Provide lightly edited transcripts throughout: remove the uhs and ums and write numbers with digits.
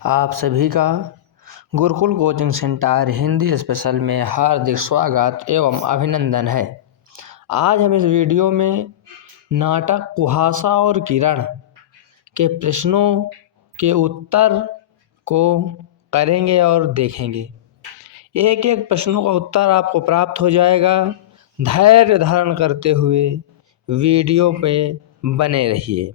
आप सभी का Gurukul coaching centre Hindi special में हार्दिक स्वागत एवं अभिनंदन है। आज हम इस वीडियो में नाटक कुहासा और किरण के प्रश्नों के उत्तर को करेंगे और देखेंगे। एक एक प्रश्नों का उत्तर आपको प्राप्त हो जाएगा। धैर्य धारण करते हुए वीडियो पे बने रहिए।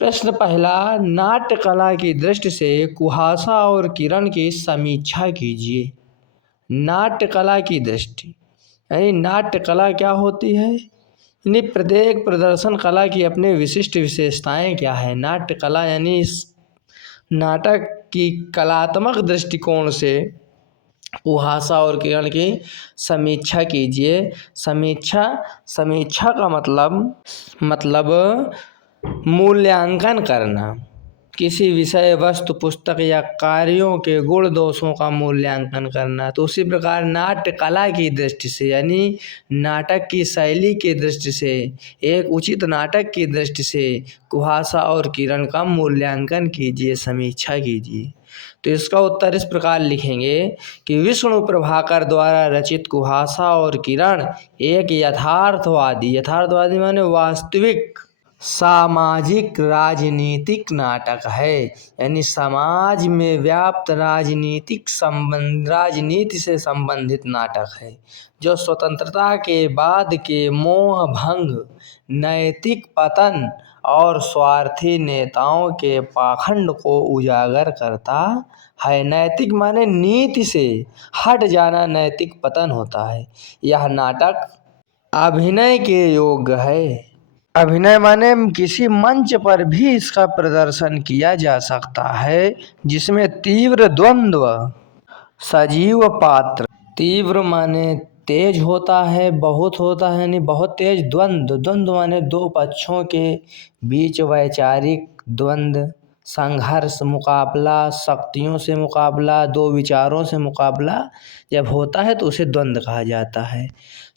प्रश्न पहला, नाट्य कला की दृष्टि से कुहासा और किरण की समीक्षा कीजिए। नाट्य कला की दृष्टि यानी नाट्य कला क्या होती है? यानी प्रत्येक प्रदर्शन कला की अपनी विशिष्ट विशेषताएं क्या है। नाट्य कला यानी इस नाटक की कलात्मक दृष्टिकोण से कुहासा और किरण की समीक्षा कीजिए। समीक्षा का मतलब मूल्यांकन करना। किसी विषय, वस्तु, पुस्तक या कार्यों के गुण दोषों का मूल्यांकन करना। तो उसी प्रकार नाट्य कला की दृष्टि से यानी नाटक की शैली की दृष्टि से, एक उचित नाटक की दृष्टि से कुहासा और किरण का मूल्यांकन कीजिए, समीक्षा कीजिए। तो इसका उत्तर इस प्रकार लिखेंगे कि विष्णु प्रभाकर द्वारा रचित कुहासा और किरण एक यथार्थवादी माने वास्तविक सामाजिक राजनीतिक नाटक है। यानी समाज में व्याप्त राजनीति से संबंधित नाटक है, जो स्वतंत्रता के बाद के मोह भंग, नैतिक पतन और स्वार्थी नेताओं के पाखंड को उजागर करता है। नैतिक माने नीति से हट जाना, नैतिक पतन होता है। यह नाटक अभिनय के योग्य है। अभिनय माने किसी मंच पर भी इसका प्रदर्शन किया जा सकता है, जिसमें तीव्र द्वंद्व, सजीव पात्र, तीव्र माने तेज होता है, बहुत होता है यानी बहुत तेज, द्वंद्व माने दो पक्षों के बीच वैचारिक द्वंद्व, संघर्ष, मुकाबला, शक्तियों से मुकाबला, दो विचारों से मुकाबला जब होता है तो उसे द्वंद्व कहा जाता है।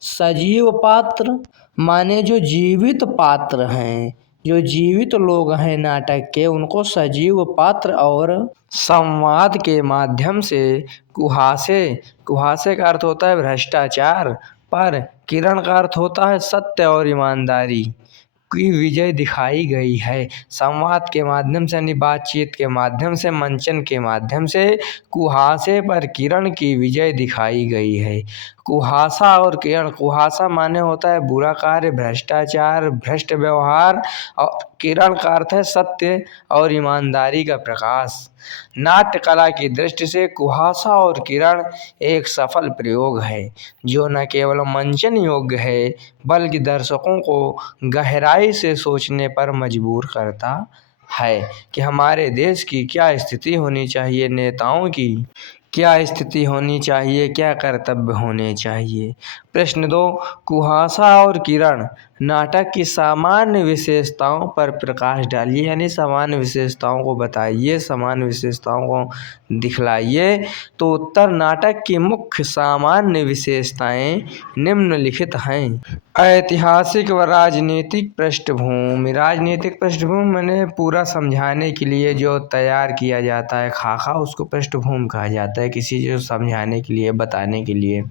सजीव पात्र माने जो जीवित पात्र हैं, जो जीवित लोग हैं नाटक के, उनको सजीव पात्र। और संवाद के माध्यम से कुहासे का अर्थ होता है भ्रष्टाचार, पर किरण का अर्थ होता है सत्य और ईमानदारी की विजय दिखाई गई है। संवाद के माध्यम से यानी बातचीत के माध्यम से, मंचन के माध्यम से कुहासे पर किरण की विजय दिखाई गई है। कुहासा और किरण, कुहासा माने होता है बुरा कार्य, भ्रष्टाचार, भ्रष्ट व्यवहार, और किरण का अर्थ है सत्य और ईमानदारी का प्रकाश। नाट्य कला की दृष्टि से कुहासा और किरण एक सफल प्रयोग है, जो न केवल मंचन योग्य है बल्कि दर्शकों को गहराई से सोचने पर मजबूर करता है कि हमारे देश की क्या स्थिति होनी चाहिए, नेताओं की क्या स्थिति होनी चाहिए, क्या कर्तव्य होने चाहिए। प्रश्न 2, कुहासा और किरण नाटक की सामान्य विशेषताओं पर प्रकाश डालिए। यानी सामान्य विशेषताओं को बताइए, सामान्य विशेषताओं को दिखलाइए। तो उत्तर, नाटक की मुख्य सामान्य विशेषताएं निम्नलिखित हैं। ऐतिहासिक व राजनीतिक पृष्ठभूमि। राजनीतिक पृष्ठभूमि मैंने पूरा समझाने के लिए जो तैयार किया जाता है खाका, उसको पृष्ठभूमि कहा जाता है, किसी चीज़ को समझाने के लिए, बताने के लिए।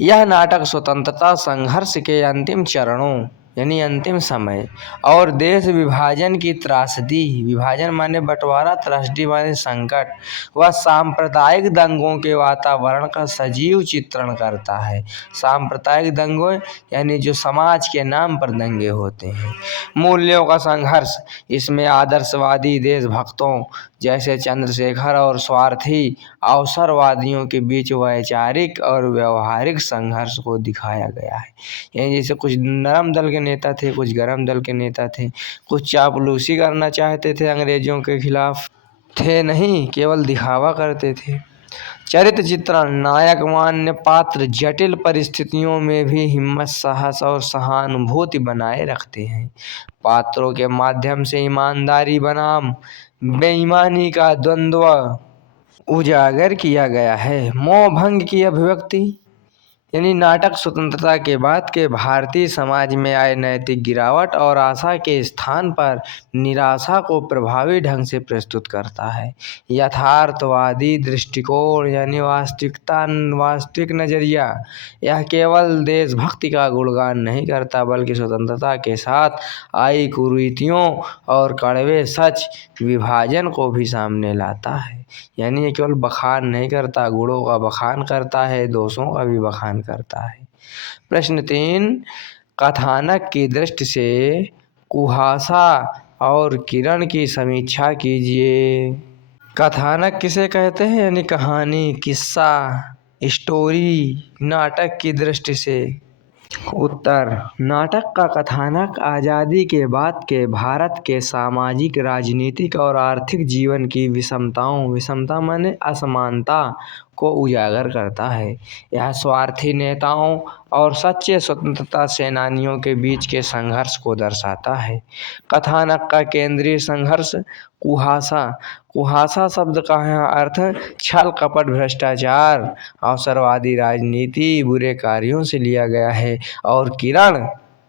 यह नाटक स्वतंत्रता संघर्ष के अंतिम चरणों यानी अंतिम समय और देश विभाजन की त्रासदी, विभाजन माने बंटवारा, त्रासदी माने संकट, व सांप्रदायिक दंगों के वातावरण का सजीव चित्रण करता है। सांप्रदायिक दंगों यानी जो समाज के नाम पर दंगे होते हैं। मूल्यों का संघर्ष, इसमें आदर्शवादी देशभक्तों जैसे चंद्रशेखर और स्वार्थी अवसरवादियों के बीच वैचारिक और व्यवहारिक संघर्ष को दिखाया गया है। यानी जैसे कुछ नरम दल के नेता थे, कुछ गरम दल के नेता थे, कुछ चापलूसी करना चाहते थे, अंग्रेजों के खिलाफ थे नहीं, केवल दिखावा करते थे। चरित्र चित्रण, नायक मान्य पात्र जटिल परिस्थितियों में भी हिम्मत, साहस और सहानुभूति बनाए रखते हैं। पात्रों के माध्यम से ईमानदारी बनाम बेईमानी का द्वंद्व उजागर किया गया है। मोह भंग की अभिव्यक्ति, यानी नाटक स्वतंत्रता के बाद के भारतीय समाज में आए नैतिक गिरावट और आशा के स्थान पर निराशा को प्रभावी ढंग से प्रस्तुत करता है। यथार्थवादी दृष्टिकोण यानी वास्तविक नजरिया यह केवल देशभक्ति का गुणगान नहीं करता बल्कि स्वतंत्रता के साथ आई कुरीतियों और कड़वे सच विभाजन को भी सामने लाता है। यानी ये केवल बखान नहीं करता, गुणों का बखान करता है, दोषों का भी बखान करता है। प्रश्न 3, कथानक की दृष्टि से कुहासा और किरण की समीक्षा कीजिए। कथानक किसे कहते हैं? यानी कहानी, किस्सा, स्टोरी नाटक की दृष्टि से। उत्तर, नाटक का कथानक आज़ादी के बाद के भारत के सामाजिक, राजनीतिक और आर्थिक जीवन की विषमता माने असमानता को उजागर करता है। यह स्वार्थी नेताओं और सच्चे स्वतंत्रता सेनानियों के बीच के संघर्ष को दर्शाता है। कथानक का केंद्रीय संघर्ष कुहासा शब्द का अर्थ छल कपट भ्रष्टाचार अवसरवादी राजनीति बुरे कार्यों से लिया गया है और किरण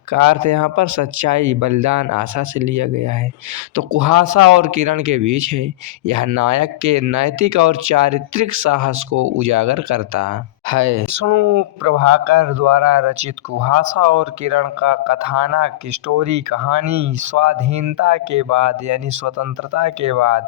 का अर्थ यहाँ पर सच्चाई बलिदान आशा से लिया गया है। तो कुहासा और किरण के बीच है। यह नायक के नैतिक और चारित्रिक साहस को उजागर करता है। विष्णु प्रभाकर द्वारा रचित कुहासा और किरण का कथानक स्टोरी कहानी स्वाधीनता के बाद यानी स्वतंत्रता के बाद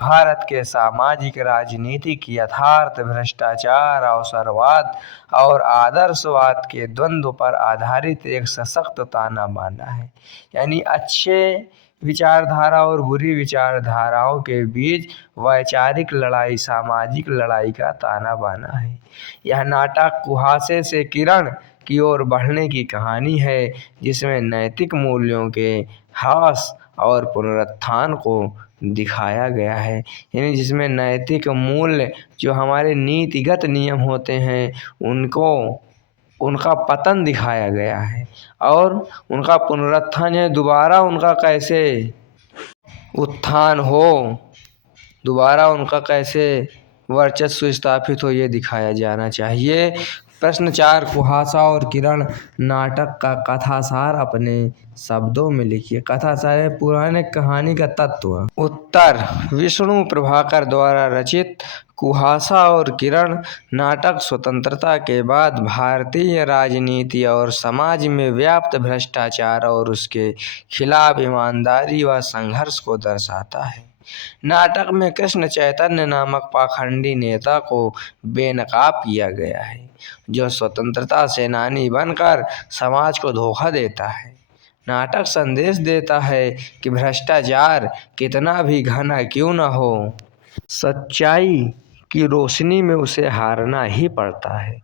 भारत के सामाजिक राजनीतिक यथार्थ भ्रष्टाचार अवसरवाद और आदर्शवाद के द्वंद्व पर आधारित एक सशक्त ताना बाना है। यानी अच्छे विचारधारा और बुरी विचारधाराओं के बीच वैचारिक लड़ाई सामाजिक लड़ाई का ताना बाना है। यह नाटक कुहासे से किरण की ओर बढ़ने की कहानी है जिसमें नैतिक मूल्यों के ह्रास और पुनरुत्थान को दिखाया गया है। यानी जिसमें नैतिक मूल्य जो हमारे नीतिगत नियम होते हैं उनका पतन दिखाया गया है और उनका पुनरुत्थान है, दोबारा उनका कैसे उत्थान हो, दोबारा उनका कैसे वर्चस्व स्थापित हो, ये दिखाया जाना चाहिए। प्रश्न 4, कुहासा और किरण नाटक का कथासार अपने शब्दों में लिखिए। कथासार है पुराने कहानी का तत्व। उत्तर, विष्णु प्रभाकर द्वारा रचित कुहासा और किरण नाटक स्वतंत्रता के बाद भारतीय राजनीति और समाज में व्याप्त भ्रष्टाचार और उसके खिलाफ ईमानदारी व संघर्ष को दर्शाता है। नाटक में कृष्ण चैतन्य नामक पाखंडी नेता को बेनकाब किया गया है जो स्वतंत्रता सेनानी बनकर समाज को धोखा देता है। नाटक संदेश देता है कि भ्रष्टाचार कितना भी घना क्यों न हो, सच्चाई की रोशनी में उसे हारना ही पड़ता है।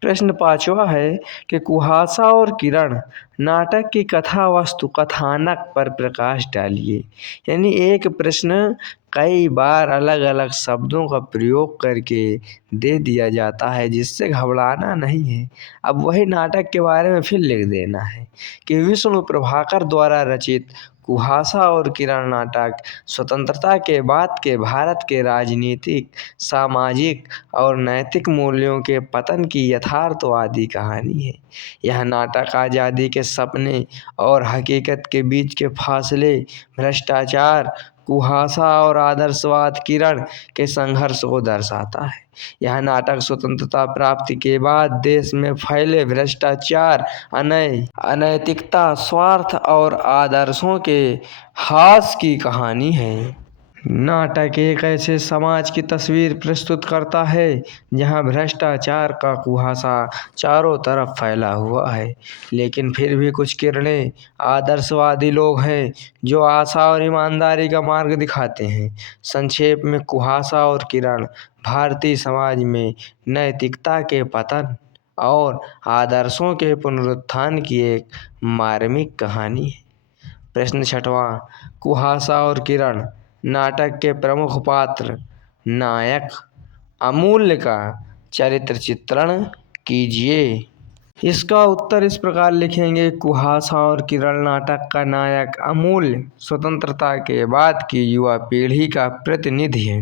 प्रश्न 5वां है कि कुहासा और किरण नाटक की कथा वस्तु कथानक पर प्रकाश डालिए। यानी एक प्रश्न कई बार अलग अलग शब्दों का प्रयोग करके दे दिया जाता है जिससे घबराना नहीं है। अब वही नाटक के बारे में फिर लिख देना है कि विष्णु प्रभाकर द्वारा रचित कुहासा और किरण नाटक स्वतंत्रता के बाद के भारत के राजनीतिक सामाजिक और नैतिक मूल्यों के पतन की यथार्थवादी कहानी है। यह नाटक आज़ादी के सपने और हकीकत के बीच के फासले भ्रष्टाचार कुहासा और आदर्शवाद किरण के संघर्ष को दर्शाता है। यह नाटक स्वतंत्रता प्राप्ति के बाद देश में फैले भ्रष्टाचार अनैतिकता स्वार्थ और आदर्शों के ह्रास की कहानी है। नाटक एक ऐसे समाज की तस्वीर प्रस्तुत करता है जहां भ्रष्टाचार का कुहासा चारों तरफ फैला हुआ है, लेकिन फिर भी कुछ किरणें आदर्शवादी लोग हैं जो आशा और ईमानदारी का मार्ग दिखाते हैं। संक्षेप में कुहासा और किरण भारतीय समाज में नैतिकता के पतन और आदर्शों के पुनरुत्थान की एक मार्मिक कहानी है। प्रश्न 6वां, कुहासा और किरण नाटक के प्रमुख पात्र नायक अमूल्य का चरित्र चित्रण कीजिए। इसका उत्तर इस प्रकार लिखेंगे। कुहासा और किरण नाटक का नायक अमूल्य स्वतंत्रता के बाद की युवा पीढ़ी का प्रतिनिधि है।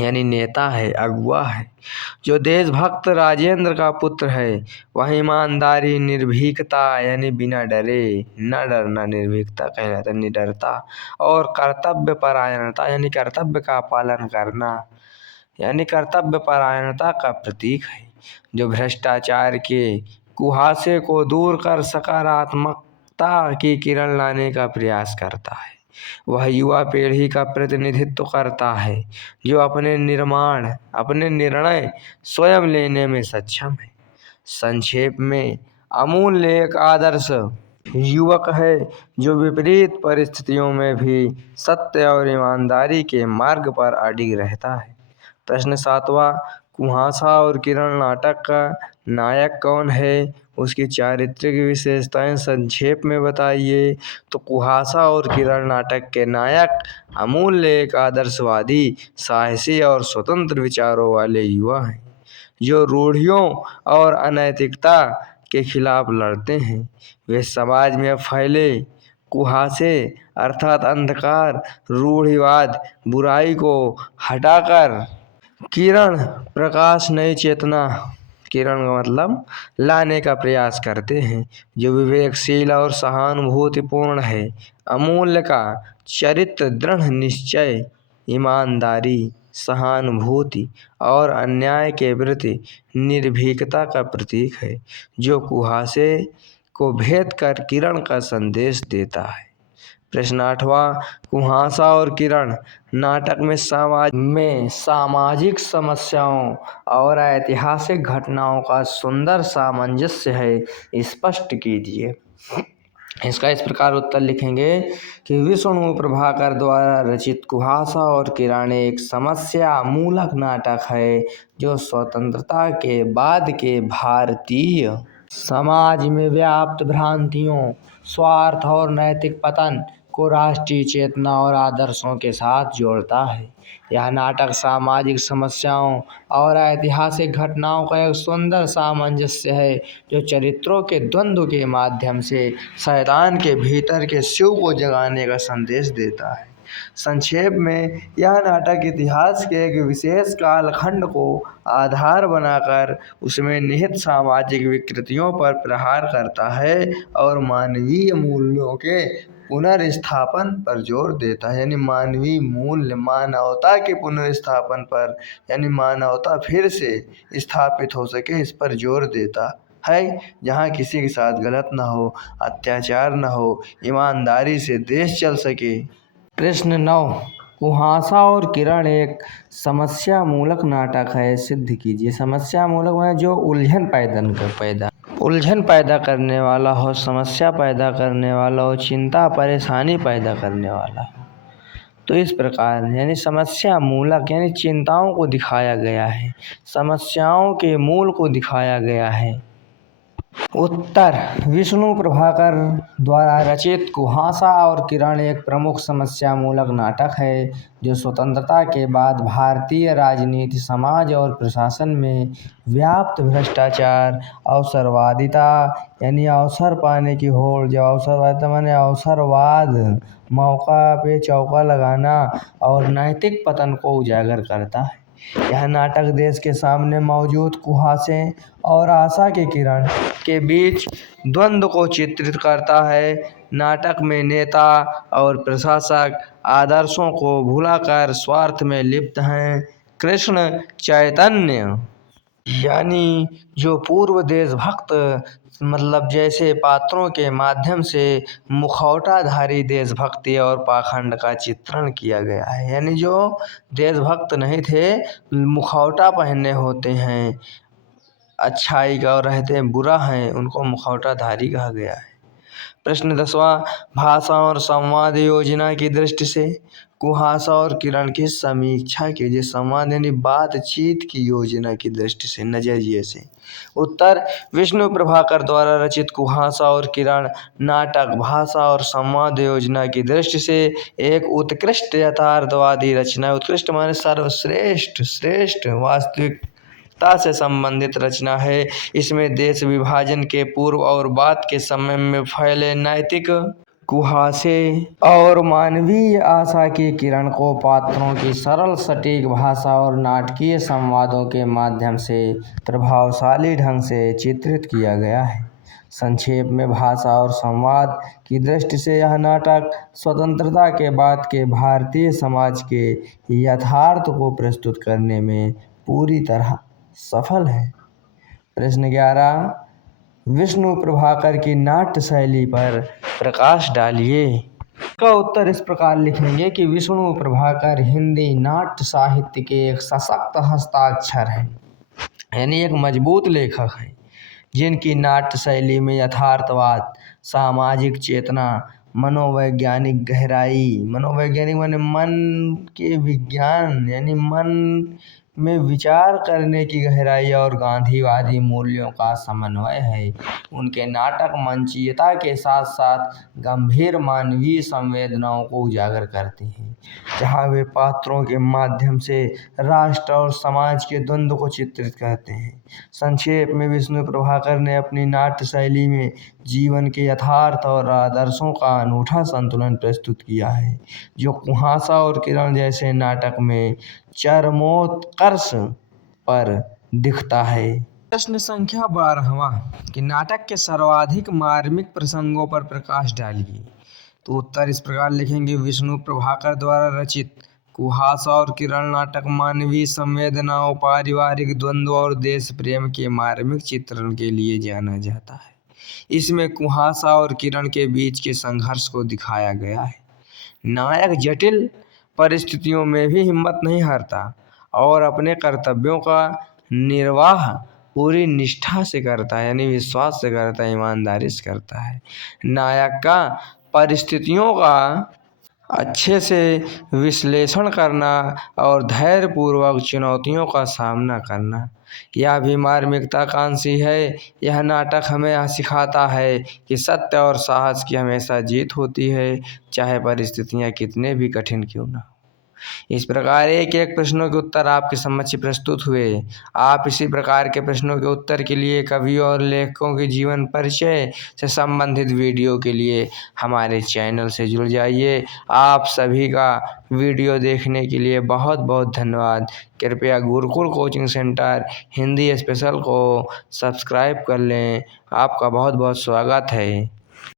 यानी नेता है, अगुआ है। जो देशभक्त राजेंद्र का पुत्र है वह ईमानदारी, निर्भीकता यानी बिना डरे, न डरना निर्भीकता कहलाता, निडरता, और कर्तव्य परायणता यानी कर्तव्य का पालन करना, यानी कर्तव्य परायणता का प्रतीक है। जो भ्रष्टाचार के कुहासे को दूर कर सकारात्मकता की किरण लाने का प्रयास करता है। वह युवा पीढ़ी का प्रतिनिधित्व करता है जो अपने निर्णय स्वयं लेने में सक्षम है। संक्षेप में अमूल्य एक आदर्श युवक है जो विपरीत परिस्थितियों में भी सत्य और ईमानदारी के मार्ग पर अडिग रहता है। प्रश्न 7वां, कुहासा और किरण नाटक का नायक कौन है? उसकी चारित्रिक विशेषताएं संक्षेप में बताइए। तो कुहासा और किरण नाटक के नायक अमूल्य एक आदर्शवादी, साहसी और स्वतंत्र विचारों वाले युवा हैं जो रूढ़ियों और अनैतिकता के खिलाफ लड़ते हैं। वे समाज में फैले कुहासे अर्थात अंधकार, रूढ़िवाद, बुराई को हटाकर किरण, प्रकाश, नई चेतना, किरण का मतलब लाने का प्रयास करते हैं। जो विवेकशील और सहानुभूतिपूर्ण है। अमूल्य का चरित्र दृढ़ निश्चय, ईमानदारी, सहानुभूति और अन्याय के प्रति निर्भीकता का प्रतीक है जो कुहासे को भेद कर किरण का संदेश देता है। प्रश्न 8वां, कुहासा और किरण नाटक में सामाजिक समस्याओं और ऐतिहासिक घटनाओं का सुंदर सामंजस्य है, स्पष्ट कीजिए। इसका इस प्रकार उत्तर लिखेंगे कि विष्णु प्रभाकर द्वारा रचित कुहासा और किरण एक समस्या मूलक नाटक है जो स्वतंत्रता के बाद के भारतीय समाज में व्याप्त भ्रांतियों, स्वार्थ और नैतिक पतन को राष्ट्रीय चेतना और आदर्शों के साथ जोड़ता है। यह नाटक सामाजिक समस्याओं और ऐतिहासिक घटनाओं का एक सुंदर सामंजस्य है जो चरित्रों के द्वंद्व के माध्यम से शैतान के भीतर के शिव को जगाने का संदेश देता है। संक्षेप में यह नाटक इतिहास के एक विशेष कालखंड को आधार बनाकर उसमें निहित सामाजिक विकृतियों पर प्रहार करता है और मानवीय मूल्यों के पुनर्स्थापन पर जोर देता है, यानी मानवीय मूल्य, मानवता के पुनर्स्थापन पर, यानी मानवता फिर से स्थापित हो सके इस पर जोर देता है, जहाँ किसी के साथ गलत ना हो, अत्याचार ना हो, ईमानदारी से देश चल सके। प्रश्न 9, कुहासा और किरण एक समस्या मूलक नाटक है, सिद्ध कीजिए। समस्या मूलक है जो उलझन पैदा करने वाला हो, समस्या पैदा करने वाला हो, चिंता परेशानी पैदा करने वाला हो। तो इस प्रकार यानी समस्या मूलक यानी चिंताओं को दिखाया गया है, समस्याओं के मूल को दिखाया गया है। उत्तर, विष्णु प्रभाकर द्वारा रचित कुहासा और किरण एक प्रमुख समस्या मूलक नाटक है जो स्वतंत्रता के बाद भारतीय राजनीति, समाज और प्रशासन में व्याप्त भ्रष्टाचार, अवसरवादिता यानी अवसर पाने की होड़, जब अवसरवादिता माने अवसरवाद, मौका पे चौका लगाना और नैतिक पतन को उजागर करता है। यह नाटक देश के सामने मौजूद कुहासे और आशा के किरण के बीच द्वंद्व को चित्रित करता है। नाटक में नेता और प्रशासक आदर्शों को भुलाकर स्वार्थ में लिप्त हैं। कृष्ण चैतन्य यानी जो पूर्व देशभक्त मतलब जैसे पात्रों के माध्यम से मुखौटाधारी देशभक्ति और पाखंड का चित्रण किया गया है, यानी जो देशभक्त नहीं थे, मुखौटा पहने होते हैं, अच्छाई का और रहते हैं बुरा हैं, उनको मुखौटाधारी कहा गया है। प्रश्न 10वां, भाषा और संवाद योजना की दृष्टि से कुहासा और किरण की समीक्षा कीजिए। संवाद यानी बातचीत की योजना की दृष्टि से, नजरिए से। उत्तर, विष्णु प्रभाकर द्वारा रचित कुहासा और किरण नाटक भाषा और संवाद योजना की दृष्टि से एक उत्कृष्ट यथार्थवादी रचना। उत्कृष्ट माने सर्वश्रेष्ठ, श्रेष्ठ, वास्तविकता से संबंधित रचना है। इसमें देश विभाजन के पूर्व और बाद के समय में फैले नैतिक कुहासे और मानवीय आशा की किरण को पात्रों की सरल सटीक भाषा और नाटकीय संवादों के माध्यम से प्रभावशाली ढंग से चित्रित किया गया है। संक्षेप में भाषा और संवाद की दृष्टि से यह नाटक स्वतंत्रता के बाद के भारतीय समाज के यथार्थ को प्रस्तुत करने में पूरी तरह सफल है। प्रश्न 11, विष्णु प्रभाकर की नाट्य शैली पर प्रकाश डालिए। इसका उत्तर इस प्रकार लिखेंगे कि विष्णु प्रभाकर हिंदी नाट्य साहित्य के एक सशक्त हस्ताक्षर हैं, यानी एक मजबूत लेखक हैं, जिनकी नाट्य शैली में यथार्थवाद, सामाजिक चेतना, मनोवैज्ञानिक गहराई, मनोवैज्ञानिक माने मन के विज्ञान यानी मन में विचार करने की गहराई और गांधीवादी मूल्यों का समन्वय है। उनके नाटक मंचीयता के साथ साथ गंभीर मानवीय संवेदनाओं को उजागर करते हैं, जहाँ वे पात्रों के माध्यम से राष्ट्र और समाज के द्वंद्व को चित्रित करते हैं। संक्षेप में विष्णु प्रभाकर ने अपनी नाट्य शैली में जीवन के यथार्थ और आदर्शों का अनूठा संतुलन प्रस्तुत किया है, जो कुहासा और किरण जैसे नाटक में चरमोत्कर्ष पर दिखता है। प्रश्न संख्या 12वां कि नाटक के सर्वाधिक मार्मिक प्रसंगों पर प्रकाश डालिए। तो उत्तर इस प्रकार लिखेंगे, विष्णु प्रभाकर द्वारा रचित कुहासा और किरण नाटक मानवीय संवेदनाओं, पारिवारिक द्वंद्व और देश प्रेम के मार्मिक चित्रण के लिए जाना जाता है। इसमें कुहासा और किरण के बीच के संघर्ष को दिखाया गया है। नायक जटिल परिस्थितियों में भी हिम्मत नहीं हारता और अपने कर्तव्यों का निर्वाह पूरी निष्ठा से करता है, यानी विश्वास से करता है, ईमानदारी से करता है। नायक का परिस्थितियों का अच्छे से विश्लेषण करना और धैर्यपूर्वक चुनौतियों का सामना करना, यह भी मार्मिकताकांक्षी है। यह नाटक हमें यह सिखाता है कि सत्य और साहस की हमेशा जीत होती है, चाहे परिस्थितियाँ कितने भी कठिन क्यों न हो। इस प्रकार एक एक प्रश्नों के उत्तर आपके समक्ष प्रस्तुत हुए। आप इसी प्रकार के प्रश्नों के उत्तर के लिए कवियों और लेखकों के जीवन परिचय से संबंधित वीडियो के लिए हमारे चैनल से जुड़ जाइए। आप सभी का वीडियो देखने के लिए बहुत बहुत धन्यवाद। कृपया Gurukul coaching centre Hindi special को सब्सक्राइब कर लें। आपका बहुत बहुत स्वागत है।